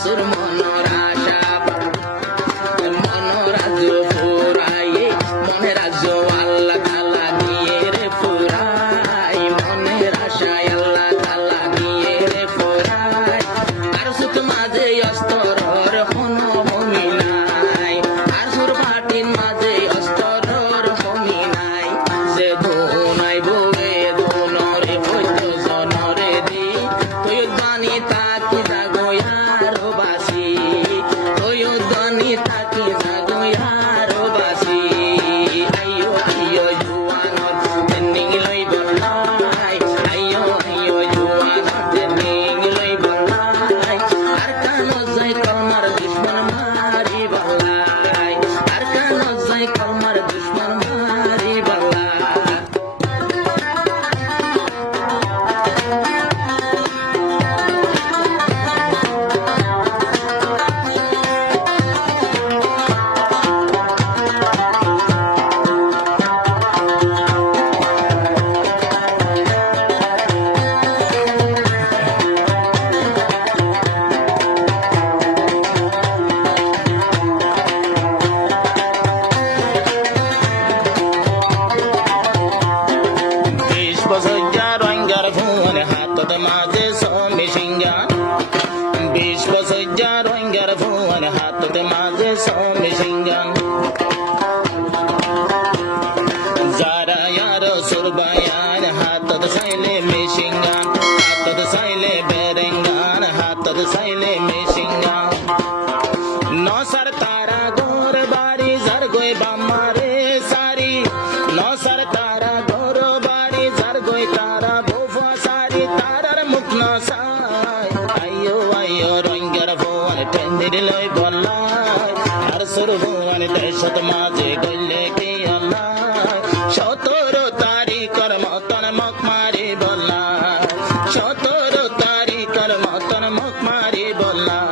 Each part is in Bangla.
সুর মনোর আশা মনোরাজ্য ফুরাইয়ে মনে রাজ্য আল্লাহ তাআলা দিয়ে রে ফুরাই মনের আশায় আল্লাহ তাআলা দিয়ে রে ফুরাই আর সুত মাঝে অস্তরর হনো ভূমি নাই আর সুর পাটির মাঝে অস্তরর ভূমি নাই যে ধুনাই বুয়ে ধুনরে বৈদ্য জনরে দি তুই বাণী তাকি জাগয়ার বাসি তুই ধ্বনি তাকি জাগয়ার বাসি আইয়ো আইয়ো জুয়ানর তেনিং লই বলাই আইয়ো আইয়ো জুয়ানর তেনিং লই বলাই আর কানো যাই কলমার দুশমন মারি বলাই আর কানো যাই কলমার দুশমন মারি বলাই বিশ বছর রঙার ফুল হাতত মাঝে সমি সিঙ্গান 20 বছর রঙার ফুল হাতত মাঝে সমি সিঙ্গান যারা ইয়ার সুরবায়ান হাতত সাইলে মিশিঙ্গান হাতত সাইলে বেরেঙ্গান হাতত সাইলে মিশিঙ্গান নসার তারা গোর বাড়ি যার গই বামারে সারি নসার তারা গোর বাড়ি যার গই তারা ভোফা সারি তারার মুখ নসাই আইয়ো আইয়ো রঙ্গের ফোন টেন্দির লই বলাই আর সুর ফোন দেশত মাঝে গইলে কি আল্লাহ 17 তারিখর মতন মুখ মারি বলাই 17 তারিখর মতন মুখ মারি বলাই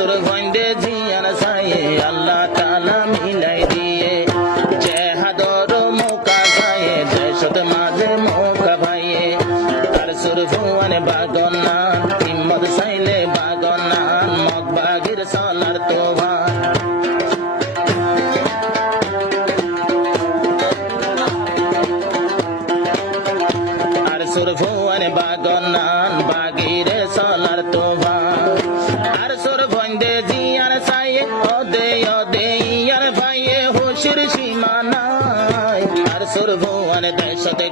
সুর ভন্দে জিয়ান সায়ে আল্লাহ তাআলা মিলাই দিয়ে জেহাদর মৌকা খায়ে দেশত মাঝে মৌকা ভাইয়ে আর সুর ভুয়ানে বাগনান হিম্মত সাইলে বাগনান মগ বাগির সালার তোবান আর সুর ভুয়ানে বাগনান বাগিরে সালার তোবান আর সুর ভন্দে জিয়ান সায়ে ওদে ওদে ইয়ার ভাইয়ে হুশির সীমানায় আর সুর ভুয়ানে দেশতে